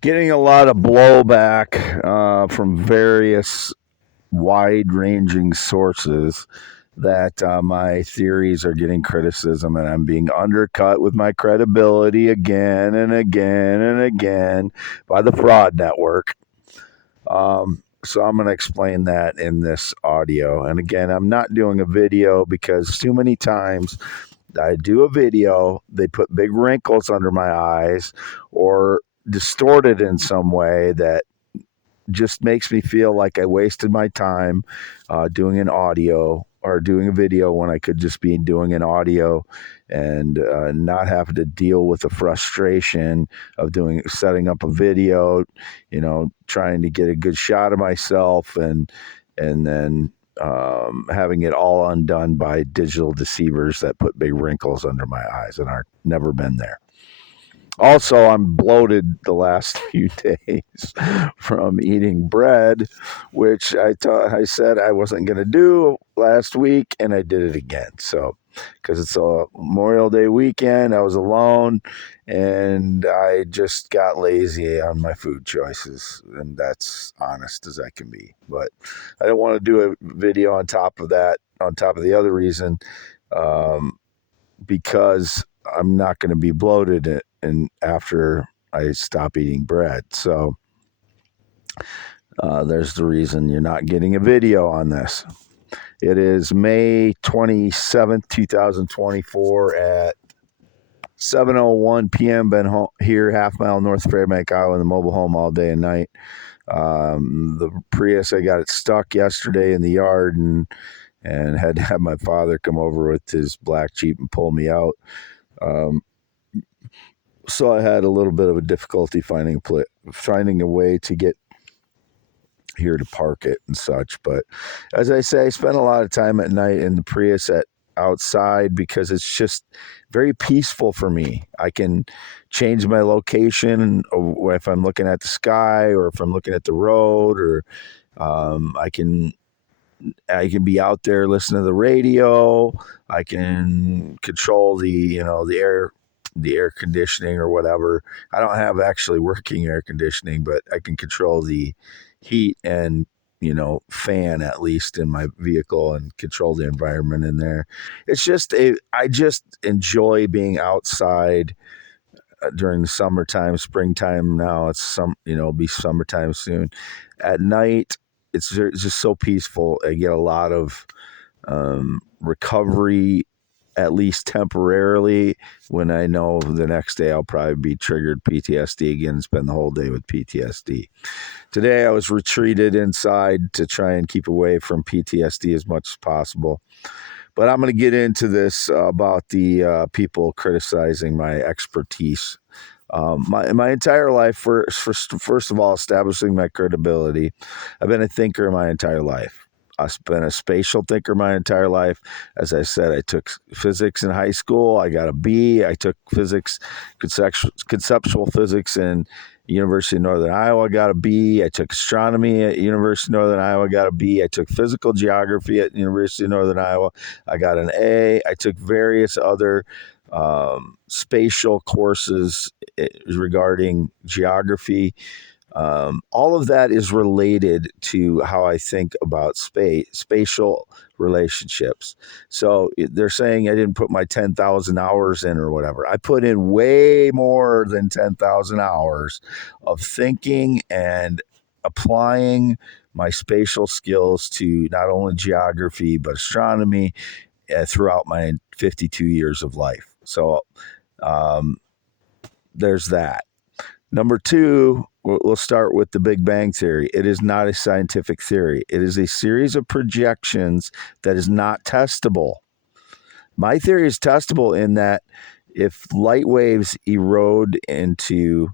Getting a lot of blowback from various wide-ranging sources that my theories are getting criticism and I'm being undercut with my credibility again and again and again by the fraud network. So I'm going to explain that in this audio. And again, I'm not doing a video because too many times I do a video, they put big wrinkles under my eyes or distorted in some way that just makes me feel like I wasted my time doing an audio or doing a video when I could just be doing an audio and not having to deal with the frustration of setting up a video, trying to get a good shot of myself and then having it all undone by digital deceivers that put big wrinkles under my eyes and are never been there. Also, I'm bloated the last few days from eating bread, which I said I wasn't going to do last week, and I did it again. So, because it's a Memorial Day weekend, I was alone, and I just got lazy on my food choices, and that's honest as I can be. But I don't want to do a video on top of that, on top of the other reason, because I'm not going to be bloated and after I stop eating bread. So there's the reason you're not getting a video on this. It is May 27th, 2024 at 7:01 p.m. Been here, half mile north of Fairbank, Iowa, in the mobile home all day and night. The Prius, I got it stuck yesterday in the yard and had to have my father come over with his black Jeep and pull me out. So I had a little bit of a difficulty finding a way to get here to park it and such. But as I say, I spend a lot of time at night in the Prius outside because it's just very peaceful for me. I can change my location if I'm looking at the sky or if I'm looking at the road, or I can be out there listening to the radio. I can control the air conditioning or whatever. I don't have actually working air conditioning, but I can control the heat and fan at least in my vehicle and control the environment in there. It's just I just enjoy being outside during the summertime, springtime. Now it's it'll be summertime soon. At night, it's just so peaceful. I get a lot of recovery, at least temporarily, when I know the next day I'll probably be triggered PTSD again and spend the whole day with PTSD. Today I was retreated inside to try and keep away from PTSD as much as possible. But I'm going to get into this about the people criticizing my expertise. My entire life, first of all, establishing my credibility. I've been a thinker my entire life. I've been a spatial thinker my entire life. As I said, I took physics in high school. I got a B. I took conceptual physics in University of Northern Iowa, got a B. I took astronomy at University of Northern Iowa, got a B. I took physical geography at University of Northern Iowa. I got an A. I took various other spatial courses regarding geography. All of that is related to how I think about spatial relationships. So they're saying I didn't put my 10,000 hours in or whatever. I put in way more than 10,000 hours of thinking and applying my spatial skills to not only geography, but astronomy throughout my 52 years of life. So there's that. Number two, we'll start with the Big Bang Theory. It is not a scientific theory. It is a series of projections that is not testable. My theory is testable in that if light waves erode into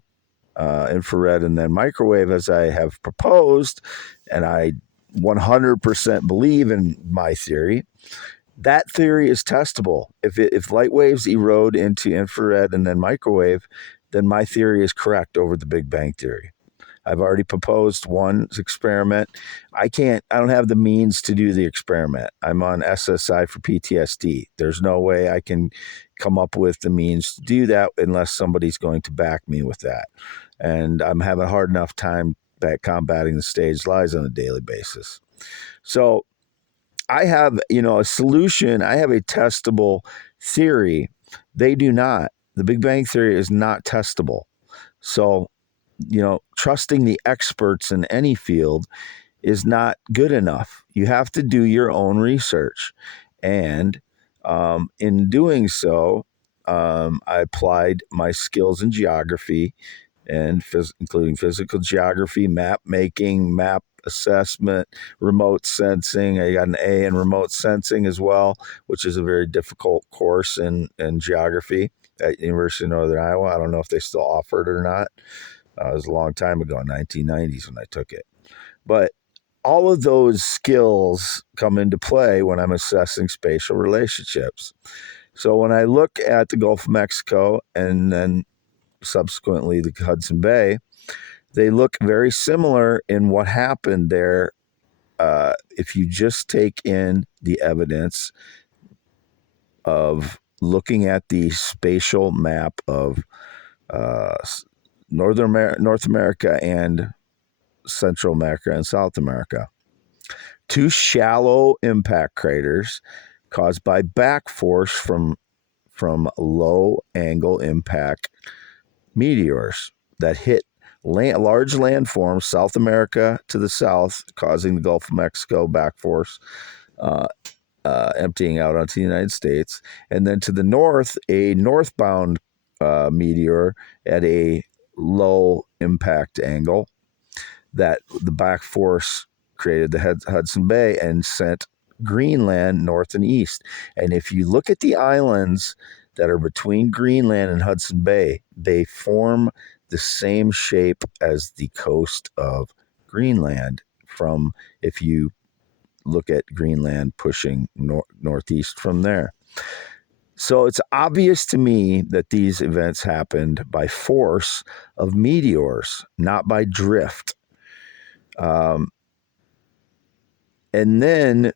infrared and then microwave, as I have proposed, and I 100% believe in my theory, that theory is testable. If light waves erode into infrared and then microwave, then my theory is correct over the Big Bang Theory. I've already proposed one experiment. I don't have the means to do the experiment. I'm on SSI for PTSD. There's no way I can come up with the means to do that unless somebody's going to back me with that. And I'm having a hard enough time combating the staged lies on a daily basis. So I have, a solution. I have a testable theory. They do not. The Big Bang Theory is not testable. So, trusting the experts in any field is not good enough. You have to do your own research. And in doing so, I applied my skills in geography and including physical geography, map making, map assessment, remote sensing. I got an A in remote sensing as well, which is a very difficult course in geography at University of Northern Iowa. I don't know if they still offer it or not. It was a long time ago, 1990s when I took it. But all of those skills come into play when I'm assessing spatial relationships. So when I look at the Gulf of Mexico and then subsequently the Hudson Bay, they look very similar in what happened there. If you just take in the evidence of looking at the spatial map of North America and Central America and South America, two shallow impact craters caused by back force from low angle impact meteors that hit large landforms, South America to the south, causing the Gulf of Mexico back force, emptying out onto the United States. And then to the north, a northbound meteor at a low impact angle that the back force created the Hudson Bay and sent Greenland north and east. And if you look at the islands that are between Greenland and Hudson Bay, they form the same shape as the coast of Greenland from if you look at Greenland pushing northeast from there. So it's obvious to me that these events happened by force of meteors, not by drift. And then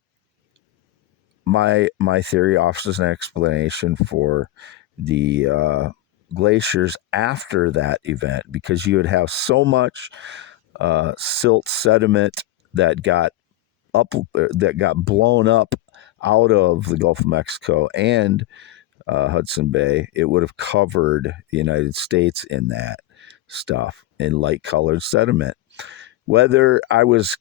my theory offers an explanation for the glaciers after that event, because you would have so much silt sediment that got blown up out of the Gulf of Mexico and Hudson Bay. It would have covered the United States in that stuff in light colored sediment. Whether I was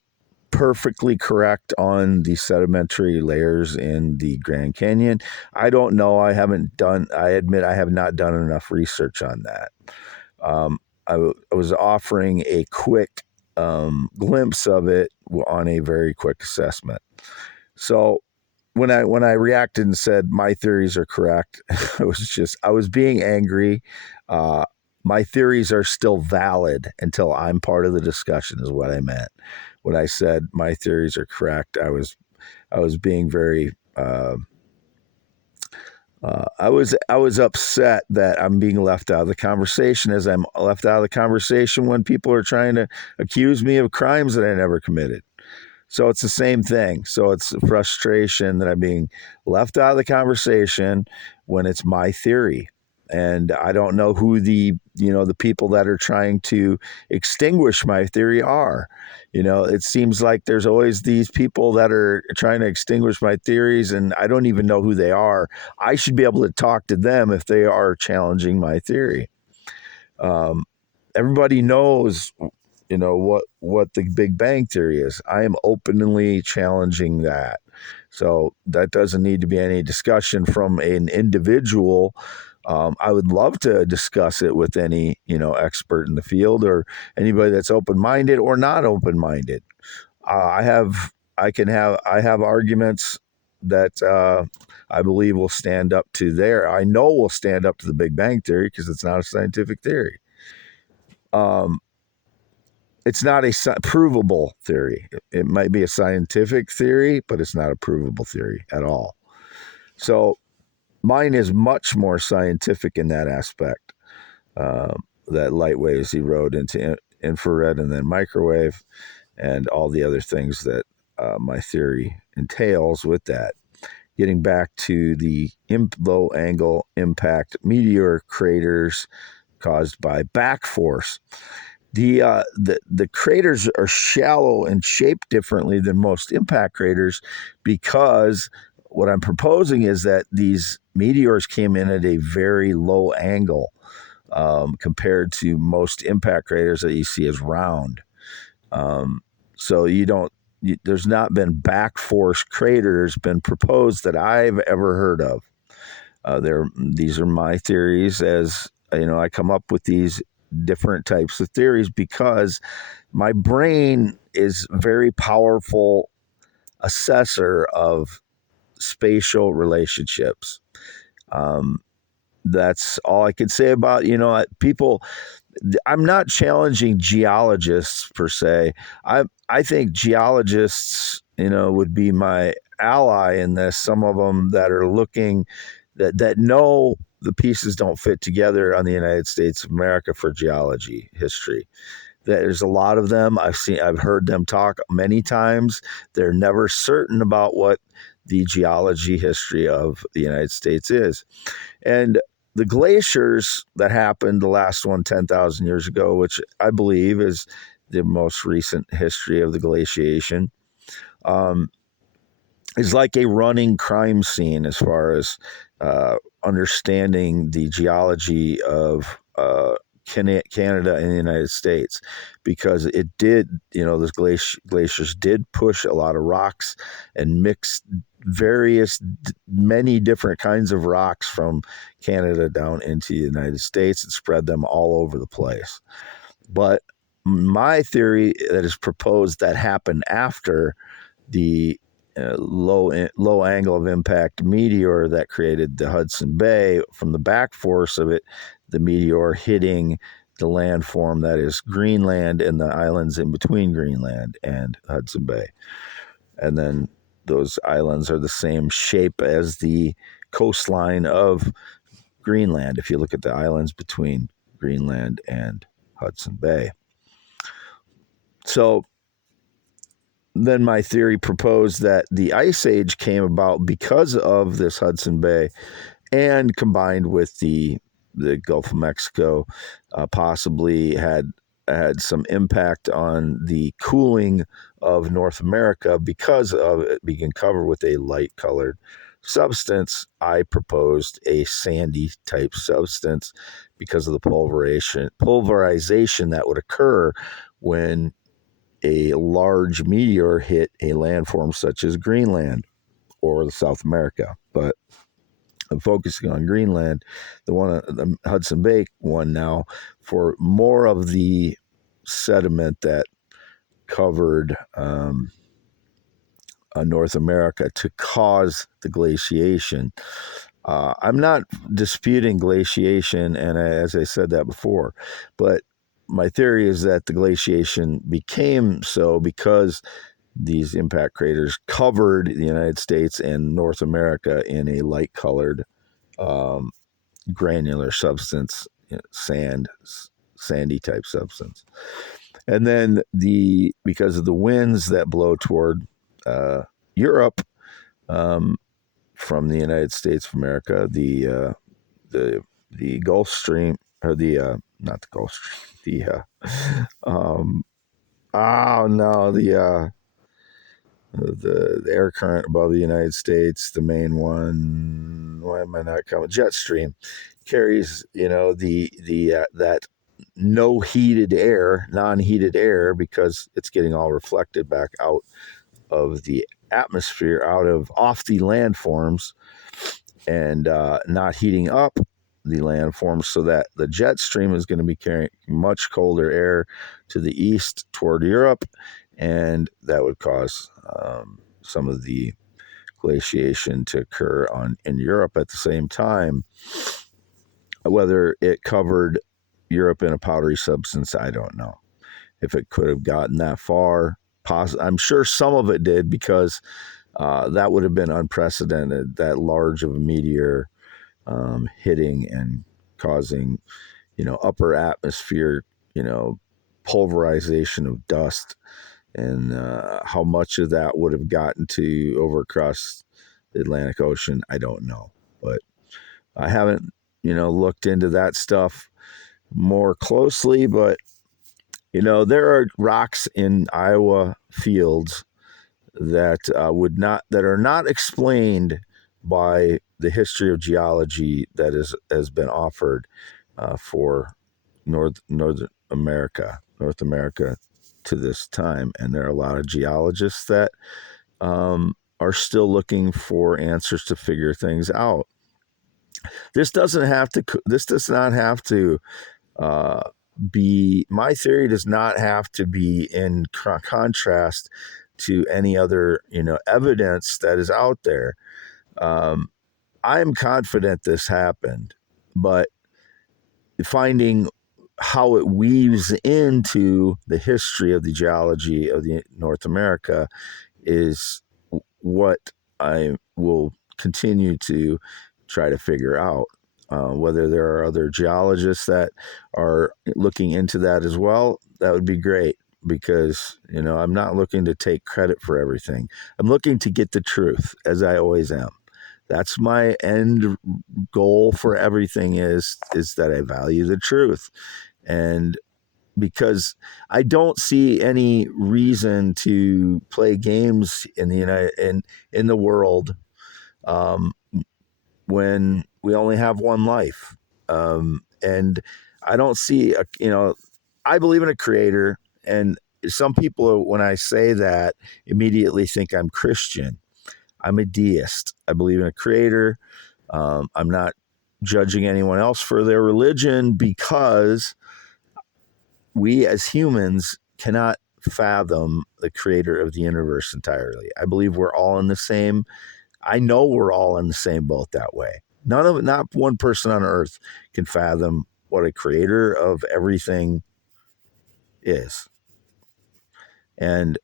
perfectly correct on the sedimentary layers in the Grand Canyon, I don't know. I admit I have not done enough research on that. I was offering a quick glimpse of it on a very quick assessment. So when I reacted and said my theories are correct, I was being angry. My theories are still valid until I'm part of the discussion, is what I meant. When I said my theories are correct, I was being very I was upset that I'm being left out of the conversation, as I'm left out of the conversation when people are trying to accuse me of crimes that I never committed. So it's the same thing. So it's frustration that I'm being left out of the conversation when it's my theory. And I don't know who the people that are trying to extinguish my theory are. It seems like there's always these people that are trying to extinguish my theories, and I don't even know who they are. I should be able to talk to them if they are challenging my theory. Everybody knows what the Big Bang Theory is. I am openly challenging that. So that doesn't need to be any discussion from an individual. I would love to discuss it with any, expert in the field or anybody that's open-minded or not open-minded. I have arguments that I believe will stand up to I know will stand up to the Big Bang Theory, because it's not a scientific theory. It's not a provable theory. It might be a scientific theory, but it's not a provable theory at all. So mine is much more scientific in that aspect, that light waves erode into infrared, and then microwave, and all the other things that my theory entails with that. Getting back to the low angle impact meteor craters caused by back force. The craters are shallow and shaped differently than most impact craters because what I'm proposing is that these meteors came in at a very low angle compared to most impact craters that you see as round. So there's not been back force craters been proposed that I've ever heard of. These are my theories. As I come up with these different types of theories because my brain is a very powerful assessor of spatial relationships. That's all I can say about people. I'm not challenging geologists per se. I think geologists, would be my ally in this. Some of them that are looking that know the pieces don't fit together on the United States of America for geology history. There's a lot of them. I've heard them talk many times. They're never certain about what the geology history of the United States is. And the glaciers that happened, the last one 10,000 years ago, which I believe is the most recent history of the glaciation, is like a running crime scene as far as understanding the geology of Canada and the United States, because it did, those glaciers did push a lot of rocks and mix many different kinds of rocks from Canada down into the United States and spread them all over the place. But my theory that is proposed that happened after the low angle of impact meteor that created the Hudson Bay, from the back force of it, the meteor hitting the landform that is Greenland and the islands in between Greenland and Hudson Bay. And then those islands are the same shape as the coastline of Greenland if you look at the islands between Greenland and Hudson Bay. So then my theory proposed that the Ice Age came about because of this Hudson Bay, and combined with the Gulf of Mexico, possibly had some impact on the cooling of North America because of it being covered with a light-colored substance. I proposed a sandy type substance because of the pulverization that would occur when a large meteor hit a landform such as Greenland or South America. But I'm focusing on Greenland, the Hudson Bay one now, for more of the sediment that covered North America to cause the glaciation. I'm not disputing glaciation, and as I said that before, but my theory is that the glaciation became so because these impact craters covered the United States and North America in a light-colored granular substance, sandy type substance. And then because of the winds that blow toward Europe from the United States of America, the Gulf Stream, or not the Gulf Stream, the air current above the United States, the main one. Why am I not coming? Jet stream carries, that non-heated air, because it's getting all reflected back out of the atmosphere, off the landforms, and not heating up the landforms, so that the jet stream is going to be carrying much colder air to the east toward Europe, and that would cause some of the glaciation to occur in Europe at the same time. Whether it covered Europe in a powdery substance, I don't know. If it could have gotten that far, I'm sure some of it did, because that would have been unprecedented, that large of a meteor hitting and causing, upper atmosphere, pulverization of dust, and how much of that would have gotten to over across the Atlantic Ocean, I don't know. But I haven't, looked into that stuff more closely. But there are rocks in Iowa fields that that are not explained by the history of geology that has been offered for North America to this time. And there are a lot of geologists that are still looking for answers to figure things out. This does not have to my theory does not have to be in contrast to any other, evidence that is out there. I'm confident this happened, but finding how it weaves into the history of the geology of the North America is what I will continue to try to figure out. Whether there are other geologists that are looking into that as well, that would be great, because I'm not looking to take credit for everything. I'm looking to get the truth, as I always am. That's my end goal for everything, is that I value the truth. And because I don't see any reason to play games in the world when we only have one life. And I don't see I believe in a creator, and some people, when I say that, immediately think I'm Christian. I'm a deist. I believe in a creator. I'm not judging anyone else for their religion, because we as humans cannot fathom the creator of the universe entirely. I believe we're all in the same. I know we're all in the same boat that way. Not one person on earth can fathom what a creator of everything is. And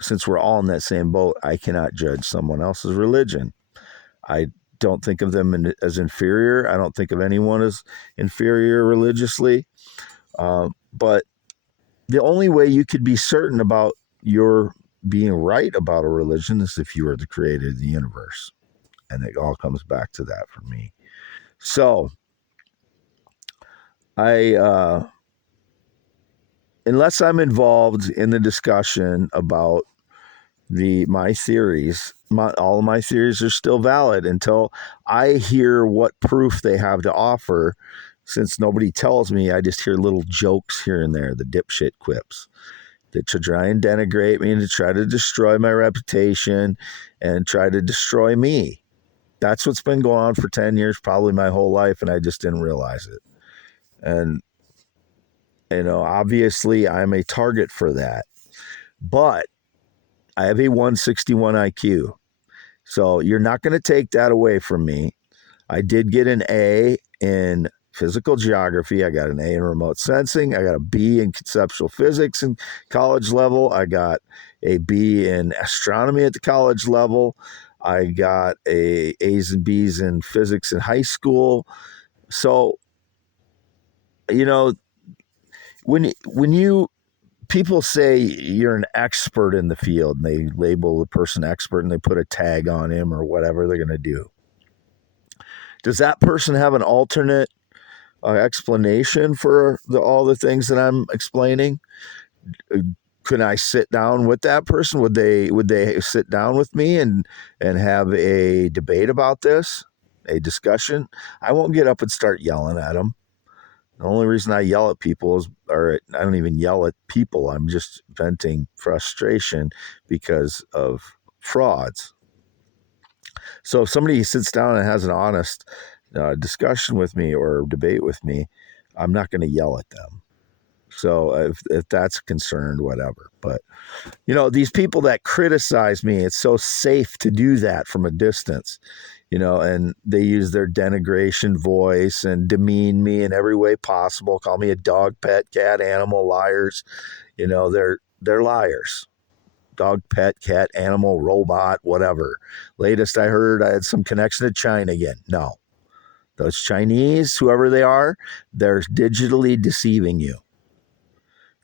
since we're all in that same boat, I cannot judge someone else's religion. I don't think of them as inferior. I don't think of anyone as inferior religiously. But the only way you could be certain about your being right about a religion is if you are the creator of the universe. And it all comes back to that for me. So unless I'm involved in the discussion about my theories, all of my theories are still valid until I hear what proof they have to offer. Since nobody tells me, I just hear little jokes here and there, the dipshit quips, that to try and denigrate me and to try to destroy my reputation and try to destroy me. That's what's been going on for 10 years, probably my whole life, and I just didn't realize it. And, obviously I'm a target for that. But I have a 161 IQ. So you're not going to take that away from me. I did get an A in physical geography. I got an A in remote sensing. I got a B in conceptual physics in college level. I got a B in astronomy at the college level. I got A's and B's in physics in high school. So, when people say you're an expert in the field, and they label the person expert and they put a tag on him or whatever they're going to do, does that person have an alternate explanation for all the things that I'm explaining? Could I sit down with that person? Would they sit down with me and have a debate about this, a discussion? I won't get up and start yelling at them. The only reason I yell at people I don't even yell at people. I'm just venting frustration because of frauds. So if somebody sits down and has an honest discussion with me or debate with me, I'm not going to yell at them. So if that's concerned, whatever. But, these people that criticize me, it's so safe to do that from a distance, and they use their denigration voice and demean me in every way possible, call me a dog, pet, cat, animal, liars. They're liars. Dog, pet, cat, animal, robot, whatever. Latest I heard, I had some connection to China again. No. Those Chinese, whoever they are, they're digitally deceiving you.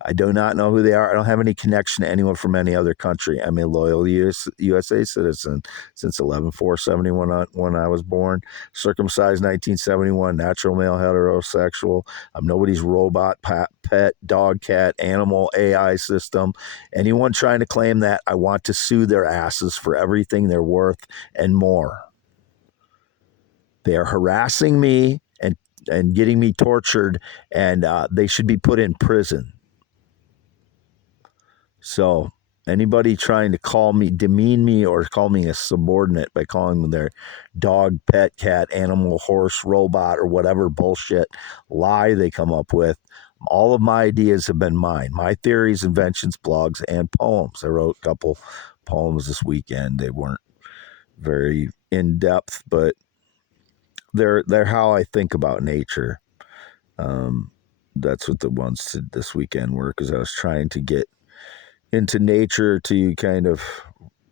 I do not know who they are. I don't have any connection to anyone from any other country. I'm a loyal USA citizen since 11/4/71 when I was born. Circumcised 1971, natural male heterosexual. I'm nobody's robot, pet, dog, cat, animal, AI system. Anyone trying to claim that, I want to sue their asses for everything they're worth and more. They are harassing me and getting me tortured, and they should be put in prison. So anybody trying to call me, demean me, or call me a subordinate by calling them their dog, pet, cat, animal, horse, robot, or whatever bullshit lie they come up with, all of my ideas have been mine. My theories, inventions, blogs, and poems. I wrote a couple poems this weekend. They weren't very in depth, but they're how I think about nature. That's what the ones this weekend were, because I was trying to get into nature to kind of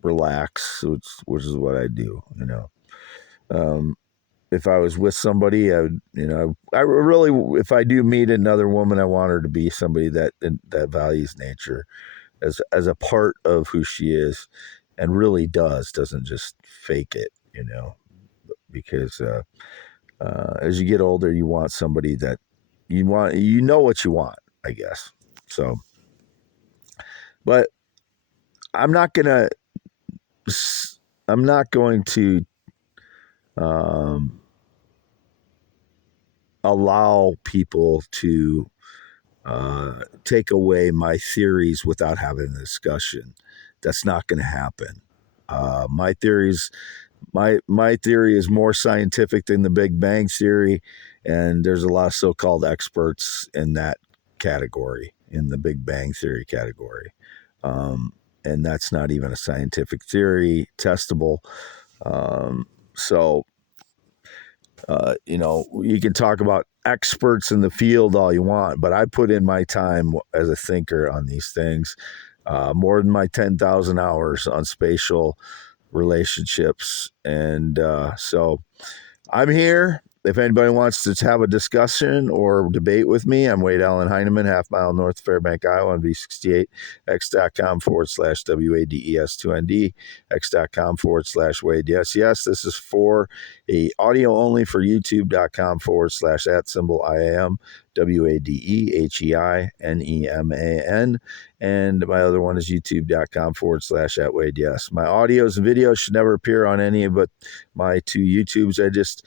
relax, which is what I do, if I was with somebody, I would, I really, if I do meet another woman, I want her to be somebody that values nature as a part of who she is, and really doesn't just fake it, because as you get older, you want somebody that what you want, I guess. So, but I'm not gonna I'm not going to allow people to take away my theories without having a discussion. That's not going to happen. My theories, my theory is more scientific than the Big Bang theory, and there's a lot of so-called experts in that category, in the Big Bang theory category. And that's not even a scientific theory, testable. So, you can talk about experts in the field all you want, but I put in my time as a thinker on these things, more than my 10,000 hours on spatial relationships. And so I'm here. If anybody wants to have a discussion or debate with me, I'm Wade Allen Heineman, half mile north of Fairbank, Iowa, on V68, x.com/WADES2ND, x.com/Wade. Yes, this is for a audio only for youtube.com/@IAM, WADEHEINEMAN. And my other one is youtube.com/@Wade. My audios and videos should never appear on any but my two YouTubes I just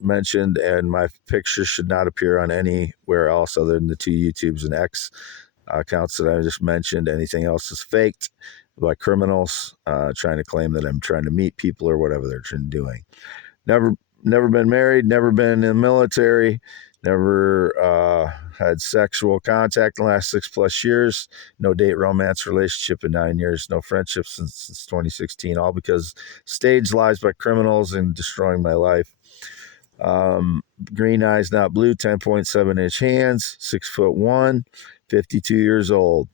mentioned, and my pictures should not appear on anywhere else other than the two YouTubes and X accounts that I just mentioned. Anything else is faked by criminals trying to claim that I'm trying to meet people or whatever they're doing. Never been married, never been in the military, never had sexual contact in the last 6+ years, no date romance relationship in 9 years, no friendship since 2016, all because staged lies by criminals and destroying my life. Green eyes, not blue, 10.7-inch hands, 6'1", 52 years old.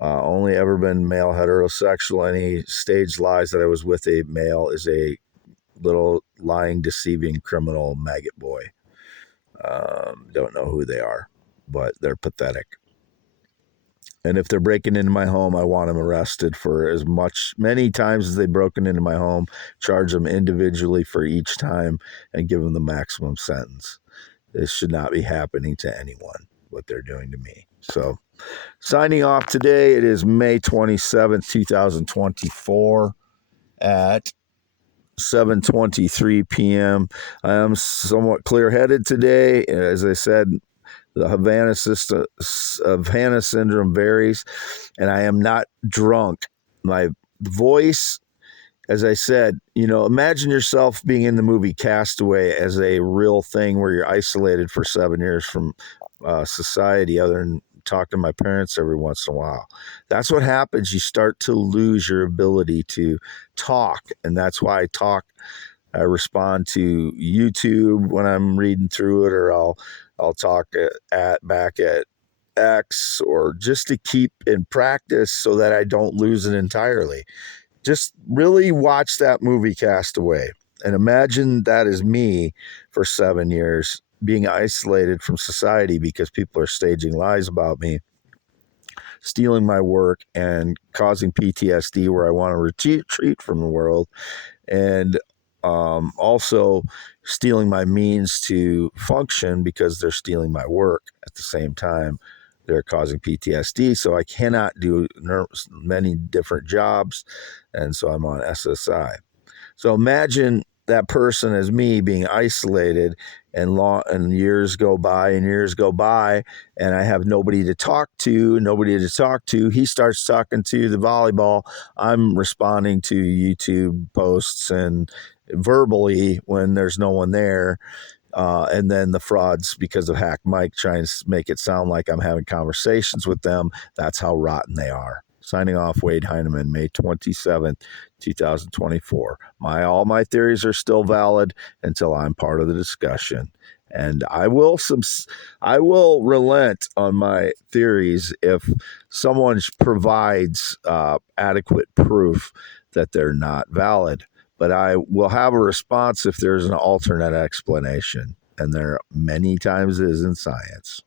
Only ever been male heterosexual. Any staged lies that I was with a male is a little lying, deceiving criminal maggot boy. Don't know who they are, but they're pathetic. And if they're breaking into my home, I want them arrested for many times as they've broken into my home, charge them individually for each time, and give them the maximum sentence. This should not be happening to anyone, what they're doing to me. So, signing off today, it is May 27th, 2024 at 7:23 p.m. I am somewhat clear-headed today. As I said, the Havana syndrome varies, and I am not drunk. My voice, as I said, imagine yourself being in the movie Castaway as a real thing where you're isolated for 7 years from society, other than talk to my parents every once in a while. That's what happens. You start to lose your ability to talk, and that's why I respond to YouTube when I'm reading through it, or I'll talk back at X, or just to keep in practice so that I don't lose it entirely. Just really watch that movie Castaway and imagine that is me for 7 years being isolated from society because people are staging lies about me. stealing my work and causing PTSD where I want to retreat from the world, and also stealing my means to function because they're stealing my work at the same time. They're causing PTSD, so I cannot do many different jobs, and so I'm on SSI. So imagine that person as me being isolated, and years go by and years go by, and I have nobody to talk to. He starts talking to the volleyball. I'm responding to YouTube posts and verbally when there's no one there. And then the frauds, because of Hack Mike, trying to make it sound like I'm having conversations with them. That's how rotten they are. Signing off, Wade Heineman, May 27th, 2024. All my theories are still valid until I'm part of the discussion. And I will relent on my theories if someone provides adequate proof that they're not valid. But I will have a response if there's an alternate explanation. And there many times is in science.